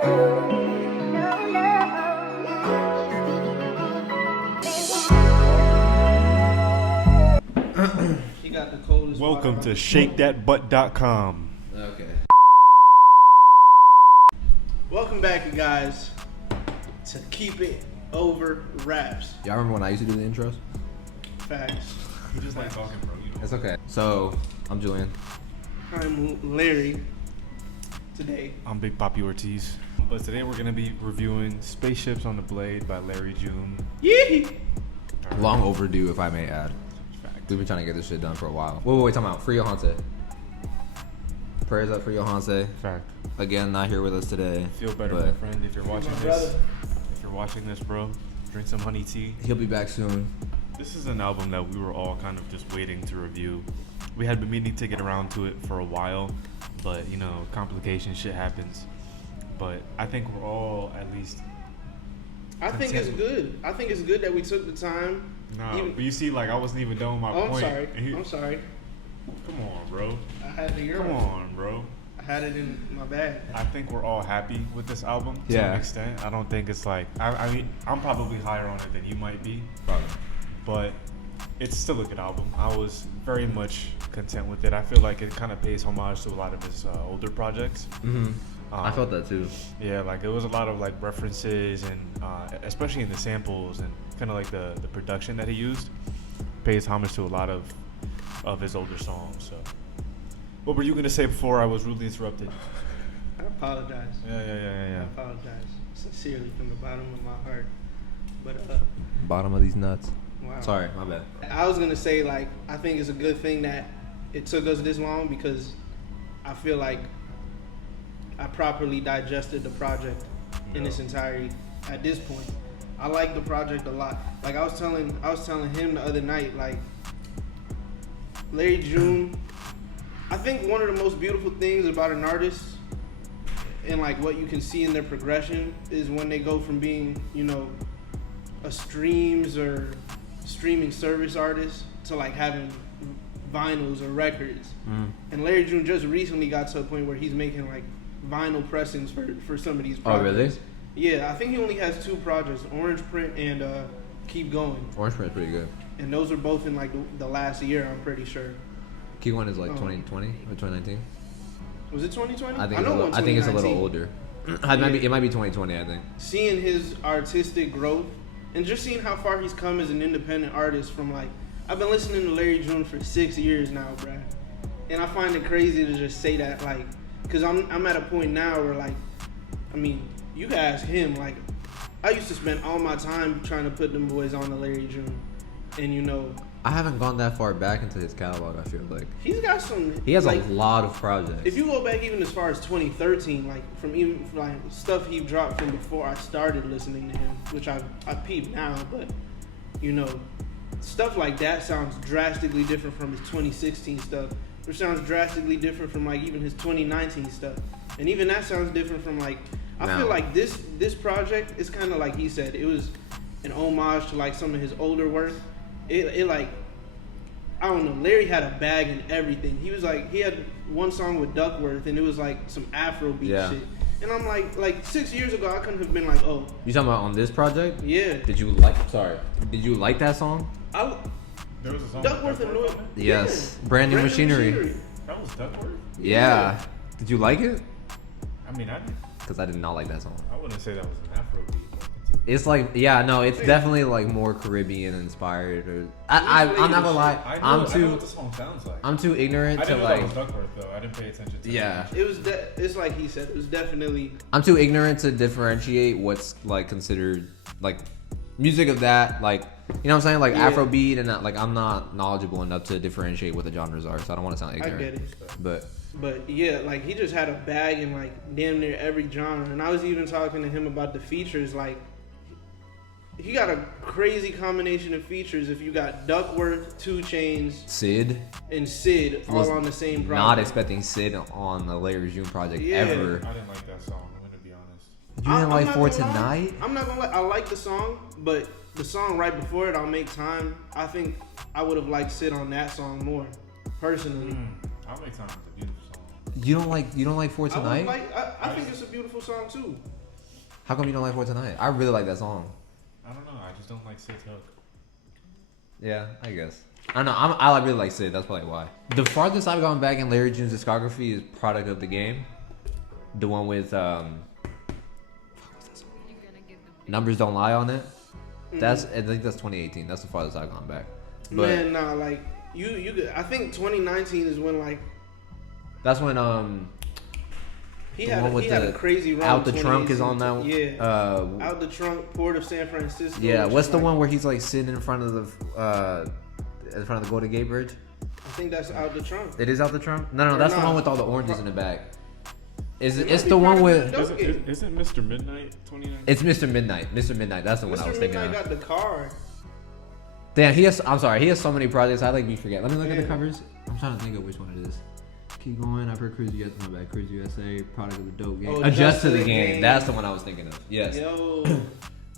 He got the coldest. Welcome to ShakeThatButt.com. Okay. Welcome back, you guys, to Keep It Over Raps. Y'all remember when I used to do the intros? Facts. You just like talking, bro. You know. It's okay. So, I'm Julian. I'm Larry. Today, I'm Big Papi Ortiz. But today we're going to be reviewing Spaceships on the Blade by Larry June. yee. Long overdue, if I may add. We've been trying to get this shit done for a while. Wait, time out. Free Yohanse. Prayers up for Yohanse. Fact. Again, not here with us today. Feel better, but my friend. If you're watching My this, brother. if you're watching this, bro, drink some honey tea. He'll be back soon. This is an album that we were all kind of just waiting to review. We had been meaning to get around to it for a while, but you know, complication shit happens. But I think we're all at least. I think it's good. I think it's good that we took the time. Nah, but you see, like I wasn't even done with my point. I'm sorry. Come on, bro. I had the Come on, bro. I had it in my bag. I think we're all happy with this album to Yeah. an extent. I don't think it's like I mean I'm probably higher on it than you might be, Probably. but it's still a good album. I was very much content with it. I feel like it kind of pays homage to a lot of his older projects. Mm-hmm. I felt that too. Yeah, like there was a lot of like references and especially in the samples and kind of like the production that he used pays homage to a lot of his older songs. So, what were you gonna say before I was rudely interrupted? I apologize. Yeah. I apologize sincerely from the bottom of my heart. But Bottom of these nuts. wow. Sorry, my bad. I was gonna say, like, I think it's a good thing that it took us this long because I feel like I properly digested the project in its entirety at this point. I like the project a lot. Like I was telling him the other night, like Larry June, I think one of the most beautiful things about an artist and like what you can see in their progression is when they go from being, you know, a streams or streaming service artist to like having vinyls or records. And Larry June just recently got to a point where he's making like vinyl pressings for some of these projects. Oh, really? Yeah, I think he only has 2 projects, Orange Print and Keep Going. Orange Print's pretty good. And those are both in like the last year, I'm pretty sure. Key one is like 2020 or 2019. Was it 2020? I think it's a little older. It might be 2020, I think. Seeing his artistic growth and just seeing how far he's come as an independent artist from like, I've been listening to Larry June for 6 years now, bruh. And I find it crazy to just say that, like, cause I'm at a point now where like, I mean, you can ask him, like, I used to spend all my time trying to put them boys on the Larry June. And you know, I haven't gone that far back into his catalog, I feel like. he's got some. He has like, a lot of projects. If you go back even as far as 2013, like from even like stuff he dropped from before I started listening to him, which I peep now, but you know, stuff like that sounds drastically different from his 2016 stuff, which sounds drastically different from like even his 2019 stuff, and even that sounds different from like. I feel like this project is kind of like he said, it was an homage to like some of his older work. It like, I don't know, Larry had a bag and everything. He was like, he had one song with Duckworth and it was like some Afrobeat shit. And I'm like 6 years ago, I couldn't have been like, oh. You talking about on this project? Yeah. Did you like that song? There was a song Duckworth and Noise. Yes. Yeah. Brand New Machinery. That was Duckworth? Yeah. Did you like it? I mean, Because I did not like that song. I wouldn't say that was an Afrobeat. It's like, it's definitely like more Caribbean inspired. Or I'm not gonna lie, I know what the song sounds like. I'm too ignorant I to didn't know like. that was Duckworth though. I didn't pay attention to Yeah. It was it's like he said, it was definitely. I'm too ignorant to differentiate what's like considered like music of that, like, you know what I'm saying, like Afrobeat, and that, like I'm not knowledgeable enough to differentiate what the genres are, so I don't want to sound ignorant. I get it. But yeah, like he just had a bag in like damn near every genre, and I was even talking to him about the features. Like he got a crazy combination of features. If you got Duckworth, 2 Chainz, Sid and Sid all on the same project. Not expecting Sid on the Larry June project ever. I didn't like that song. I'm gonna be honest. You didn't like For gonna lie. Tonight? I'm not gonna lie. I like the song, but the song right before it, I'll Make Time. I think I would have liked Sid on that song more, personally. I'll Make Time is a beautiful song. You don't like For I, Tonight? I think it's a beautiful song too. How come you don't like For Tonight? I really like that song. I don't know. I just don't like Sid's hook. Yeah, I guess. I don't know. I really like Sid. That's probably why. The farthest I've gone back in Larry June's discography is Product of the Game. The one with Numbers Don't Lie on it. That's I think that's 2018. That's the farthest I've gone back. But Man, nah, like you. I think 2019 is when like that's when he the had one a, with he had the a crazy run. Out the Trunk is on that one. Yeah. Out the Trunk, Port of San Francisco. Yeah. which What's is the like- one where he's like sitting in front of the Golden Gate Bridge? I think that's Out the Trunk. It is Out the Trunk. No, Or that's the not. one with all the oranges in the back. It's It might it's be the one Product with of the Game. Isn't Mr. Midnight 2019? it's Mr. Midnight. Mr. Midnight. That's the one I was Mr. thinking Midnight of. got the car. Damn, I'm sorry. He has so many projects. I like me forget. Let me look at the Yeah. covers. I'm trying to think of which one it is. Keep going. I've heard Cruise USA. My bad. Cruise USA. Product of the Dope Game. Oh, Adjust to the Game. That's the one I was thinking of. Yes. Yo.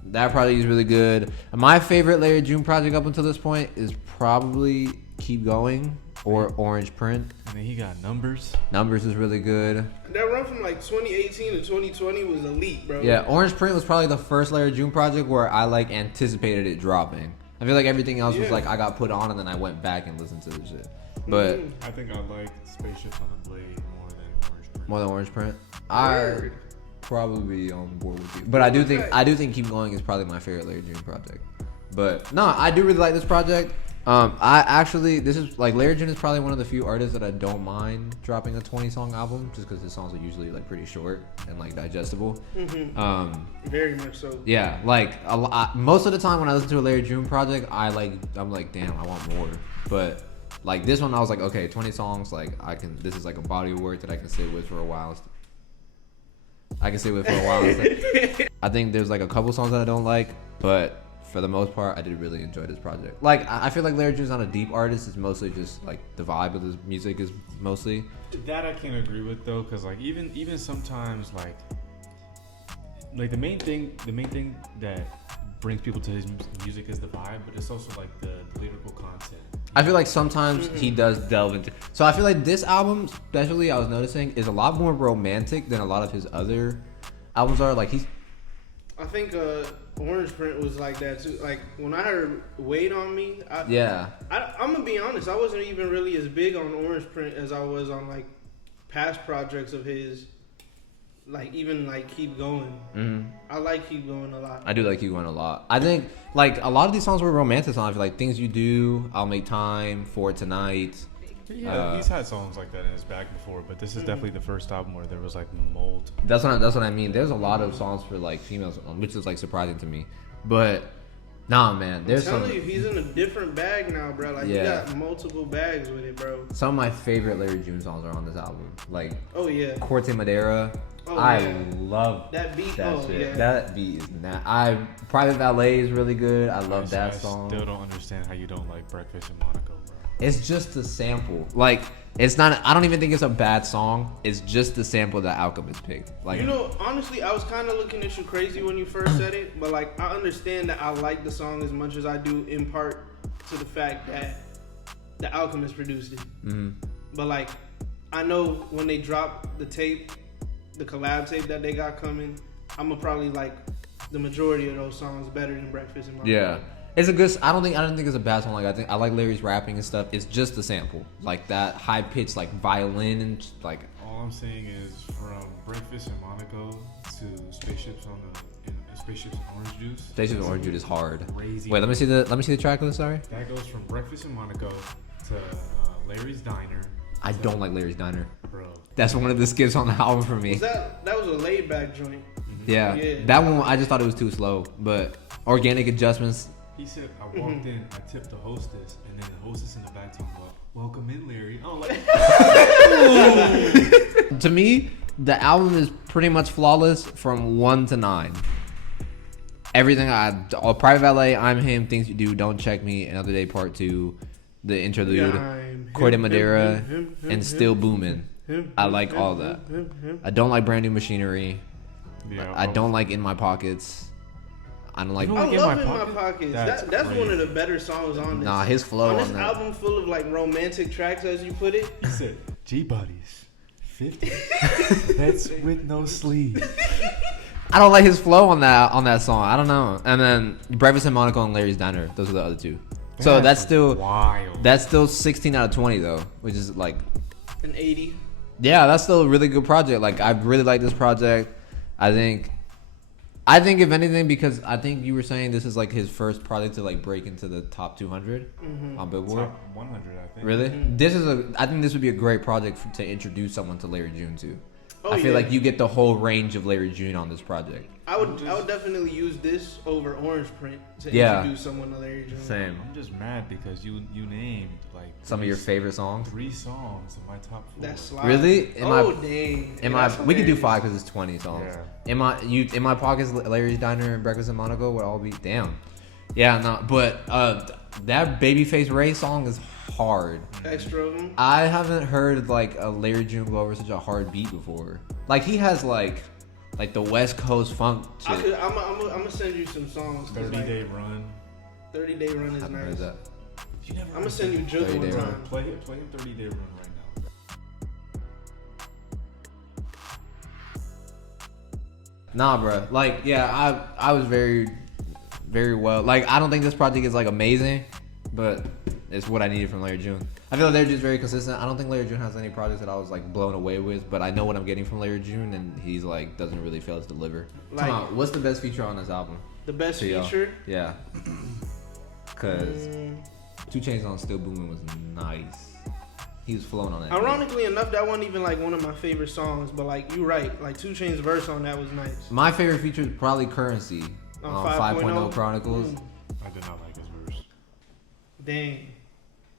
That project is really good. My favorite Larry June project up until this point is probably Keep Going or Orange Print. And then he got Numbers. Numbers is really good. That run from like 2018 to 2020 was elite, bro. Yeah, Orange Print was probably the first Larry June project where I like anticipated it dropping. I feel like everything else was Yeah. like I got put on and then I went back and listened to the shit. But Mhm. I think I like Spaceships on the Blade more than Orange Print. more than Orange Print, Word. I probably be on board with you. But I do think Keep Going is probably my favorite Larry June project. But no, I do really like this project. This is like Larry June is probably one of the few artists that I don't mind dropping a 20 song album just because his songs are usually like pretty short and like digestible. Very much so. Yeah, like most of the time when I listen to a Larry June project, I'm like, damn, I want more. But like this one, I was like, okay, 20 songs, like this is like a body of work that I can sit with for a while. I think there's like a couple songs that I don't like, but for the most part, I did really enjoy this project. Like I feel like Larry June's not a deep artist. It's mostly just like the vibe of his music is mostly. That I can't agree with though, because like even sometimes like the main thing that brings people to his music is the vibe, but it's also like the lyrical content. I feel like sometimes he does delve into. So I feel like this album, especially, I was noticing, is a lot more romantic than a lot of his other albums are. Like I think Orange Print was like that too. Like when I heard "Wait on Me," I'm gonna be honest. I wasn't even really as big on Orange Print as I was on like past projects of his. Like even like Keep Going. Mm-hmm. I like Keep Going a lot. I do like You Going a lot. I think like a lot of these songs were romantic songs. Like Things You Do, I'll Make Time, For Tonight. Yeah, he's had songs like that in his bag before, but this is definitely the first album where there was like mold. That's what I mean. There's a lot of songs for like females, which is like surprising to me. But nah, man, there's I'm telling some. you, he's in a different bag now, bro. Like he Yeah. got multiple bags with it, bro. Some of my favorite Larry June songs are on this album. Like Oh yeah. Corte Madera. Oh, I yeah. love That beat. that Oh shit. yeah. That beat is not. Private Valet is really good. I love that song. I still don't understand how you don't like Breakfast in Monaco, bro. It's just a sample. Like it's not. I don't even think it's a bad song. It's just the sample that Alchemist picked. Like You know, honestly, I was kind of looking at you crazy when you first said it, but like I understand that I like the song as much as I do in part to the fact that the Alchemist produced it. mm-hmm. But like, I know when they drop the tape, the collab tape that they got coming, I'ma probably like the majority of those songs better than Breakfast in Monaco. Yeah. It's a good. I don't think it's a bad song. Like I like Larry's rapping and stuff. It's just the sample, like that high pitched like violin and like. All I'm saying is from Breakfast in Monaco to Spaceships Spaceships and Orange Juice. Spaceships and Orange Juice is hard. Crazy. Wait, let me see the track list. Sorry. That goes from Breakfast in Monaco to Larry's Diner. I don't like Larry's Diner. Bro. That's one of the skips on the album for me. That was a laid back joint. Yeah. Yeah. That one I just thought it was too slow. But Organic Adjustments. He said, I walked in, I tipped the hostess, and then the hostess in the back talking about, welcome in, Larry. I'm like, To me, the album is pretty much flawless from 1 to 9. Everything Private Valet, I'm Him, Things You Do, Don't Check Me, Another Day Part 2, the interlude, Corte Madera, and Still Boomin'. I like all that. I don't like Brand New Machinery. yeah, I don't like In My Pockets. I don't like. You I don't love In In My My Pocket? Pockets. That's That's one of crazy. the better songs on this. Nah, his flow on this on that. album full of like romantic tracks, as you put it. He said, G-Buddies, 50. That's with no sleep. I don't like his flow on that song. I don't know. And then Breakfast in Monaco and Larry's Diner. Those are the other two. So that's still wild. That's still 16 out of 20 though, which is like an 80. Yeah, that's still a really good project. Like I really like this project. I think if anything, because I think you were saying this is like his first project to like break into the top 200 on Billboard. Top 100, I think. Really? I think this would be a great project to introduce someone to Larry June to. Oh, I feel like you get the whole range of Larry June on this project. I would definitely use this over Orange Print to introduce someone to Larry June. Same. I'm just mad because you named like Some of your favorite songs. 3 songs in my top 4. That's slide. Really? Dang. We could do 5 because it's 20 songs. Yeah. In my pockets, Larry's Diner and Breakfast in Monaco would all be damn. Yeah, no, but that Babyface Ray song is hard. Extra of them. I haven't heard like a Larry June go over such a hard beat before. Like he has like the West Coast funk shit. I'm gonna send you some songs. 30 Day Run. 30 Day Run is I haven't nice. heard that. I'm gonna send you Juke 30 one Day time. Run. Play 30 Day Run right now. Nah, bro. Like, yeah, I was very, very well. Like, I don't think this project is like amazing, but it's what I needed from Larry June. I feel like Larry June's very consistent. I don't think Larry June has any projects that I was like blown away with, but I know what I'm getting from Larry June, and he's like doesn't really fail to deliver. Like- Come on, what's the best feature on this album? The best To y'all? feature. Yeah, cause 2 Chainz on Still Booming was nice. He was flowing on that. Ironically enough, that wasn't even like one of my favorite songs, but like you're right, like 2 Chainz verse on that was nice. My favorite feature is probably Currency on 5.0 Chronicles. Mm. I did not like his verse. Dang.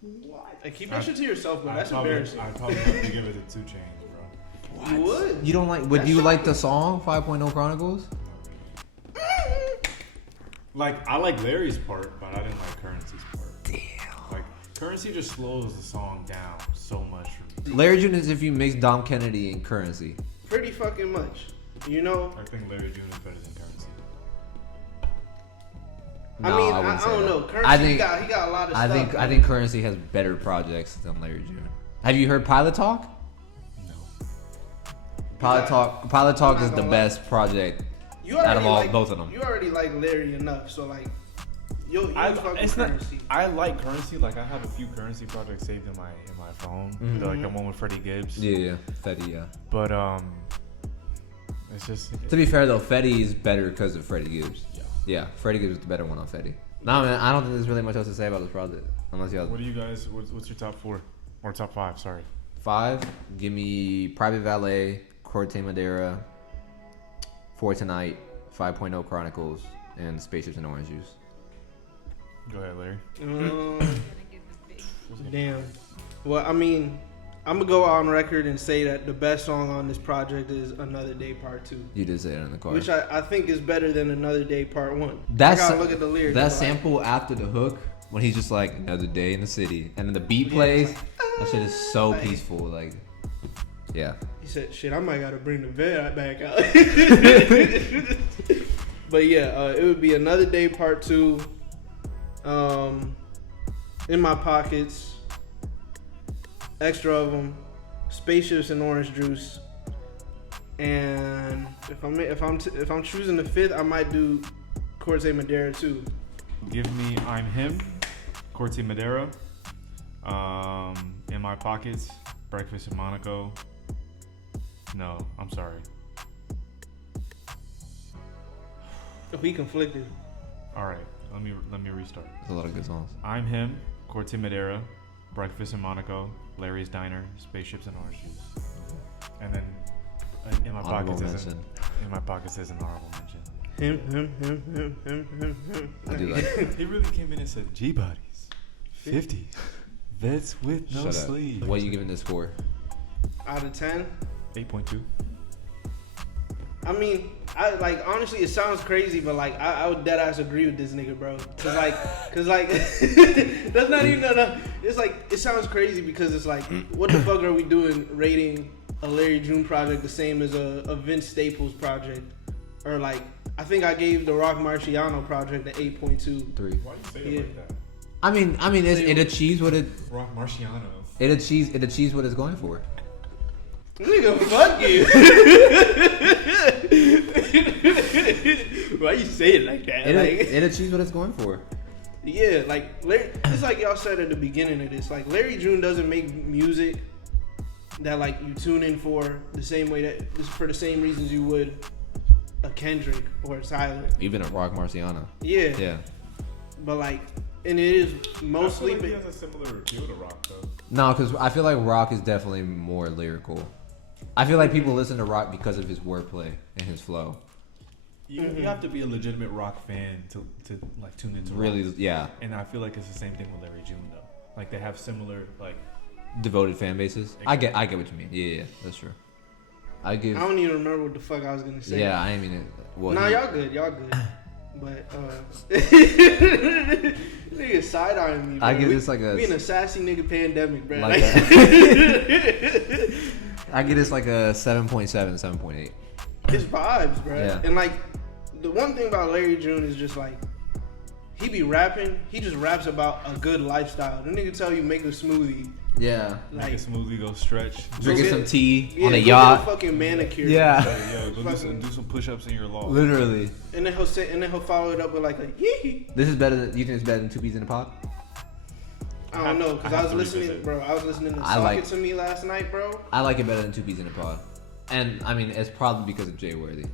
What? Like, keep that shit to yourself, bro. That's I'd embarrassing. probably have to give it to 2 Chainz, bro. You would? You don't like? Would you like the song 5.0 Chronicles? Like, I like Larry's part, but I didn't like Currency's part. Damn. Like, Currency just slows the song down so much for me. Larry June is if you mix Dom Kennedy and Currency. Pretty fucking much. You know? I think Larry June is better than Currency. No, I mean, wouldn't I say don't that. know. Currency, I think he got a lot of stuff. I think Currency has better projects than Larry June. Have you heard Pilot Talk? No. Pilot Talk is the gonna best project You out of all like, both of them. You already like Larry enough, so like, you'll fuck with Currency. I like Currency. Like, I have a few Currency projects saved in my phone. Like the one with Freddie Gibbs. Yeah, Fetty, yeah. But it's just To be fair though, Fetty is better because of Freddie Gibbs. yeah. Yeah, Freddie Gibbs is the better one on Fetty. Nah, man, I don't think there's really much else to say about this project. Unless y'all. What do you guys? What's your top 4 or top 5? Sorry. 5, give me Private Valet, Corte Madera, For Tonight, 5.0 Chronicles, and Spaceships and Orange Juice. Go ahead, Larry. Damn. Well, I mean, I'm gonna go on record and say that the best song on this project is Another Day Part 2. You did say it in the car. Which I think is better than Another Day Part 1. That's, I gotta look at the lyrics. that but, sample after the hook, when he's just like, another day in the city, and then the beat plays, that shit is so like- peaceful. Like, yeah. He said, shit, I might gotta bring the vet back out. But yeah, it would be Another Day Part 2. In My Pockets. Extra of them. Spaceships and Orange Juice. And if I'm choosing the 5th, I might do Corte Madera too. Give me I'm Him, Corte Madera, In My Pockets, Breakfast in Monaco. No, I'm sorry. We conflicted. All right, let me restart. There's a lot of good songs. I'm Him, Corte Madera, Breakfast in Monaco, Larry's Diner, Spaceships and Orange Juice. And then In My Honorable Pockets is mention. In My Pockets is an honorable mention. Him. I do like that. He really came in and said G bodies, 50. Vets with no Shut up. sleeves. What are you giving this for? Out of 10. 8.2. I mean, I like honestly, it sounds crazy, but like I would dead ass agree with this nigga, bro. Cause like that's not even no. It's like it sounds crazy because it's like, what the fuck are we doing rating a Larry June project the same as a Vince Staples project, or like I think I gave the Rock Marciano project an 8.2. 3. Why do you say it like that? I mean, it achieves what it Rock Marciano. achieves what it's going for. Nigga, fuck you. Why you say it like that? It achieves what it's going for. Yeah, like it's like y'all said at the beginning of this. Like Larry June doesn't make music that like you tune in for the same way that for the same reasons you would a Kendrick or a Tyler. Even a Rock Marciano. Yeah. Yeah. But like, and it is mostly. I feel like he has a similar feel to Rock though. No, because I feel like Rock is definitely more lyrical. I feel like people listen to Rock because of his wordplay and his flow. You have to be a legitimate Rock fan to like tune into Really, Rock. yeah. And I feel like it's the same thing with Larry June though. Like they have similar like Devoted fan bases. Exactly. I get what you mean. Yeah, that's true. I I don't even remember what the fuck I was gonna say. Yeah, I didn't mean it. Well, Nah, y'all good. But nigga side eyeing me. Bro. I give this like a. We in a sassy nigga pandemic, bro. Like I get this like a 7.7, 7.8. It's vibes, bro. Yeah. And like the one thing about Larry June is just like he be rapping. He just raps about a good lifestyle. The nigga tell you make a smoothie. Yeah. Like make a smoothie, go stretch. Drinking some tea on a go yacht. Get a fucking manicure. Yeah. Yo, go do some push-ups in your lawn. Literally. And then he'll follow it up with like a yee. This is better than. You think it's better than 2 Peas in a Pod? I don't know, because I was listening to Sock It To Me last night, bro. I like it better than 2 Peas in a Pod. And I mean, it's probably because of Jay Worthy.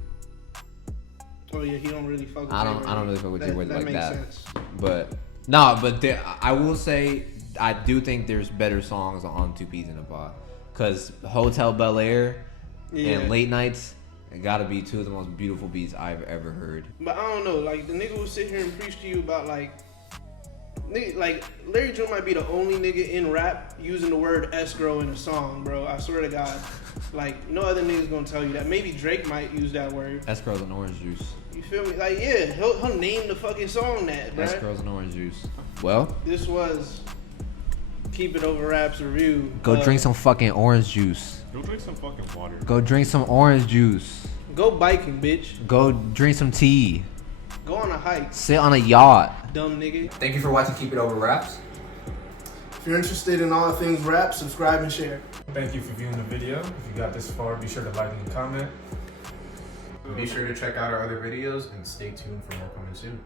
Oh yeah, he don't really fuck with I don't really fuck with Jay Worthy like makes that. Sense. But no, but I will say I do think there's better songs on 2 Peas in a Pod. Cause Hotel Bel Air and Late Nights, it gotta be two of the most beautiful beats I've ever heard. But I don't know, like the nigga who sit here and preach to you about like Larry June might be the only nigga in rap using the word escrow in a song, bro. I swear to God. Like, no other nigga's gonna tell you that. Maybe Drake might use that word. Escrow's and orange juice. You feel me? Like, yeah, he'll name the fucking song that, bro. Escrow's and orange juice. Well, This was Keep It Over Raps review. go drink some fucking orange juice. Go drink some fucking water. Go drink some orange juice. Go biking, bitch. Go drink some tea. Go on a hike, Sit on a yacht. dumb nigga. Thank you for watching Keep It Over Raps. If you're interested in all things rap, subscribe and share. Thank you for viewing the video. If you got this far, be sure to like and comment. Be sure to check out our other videos and stay tuned for more coming soon.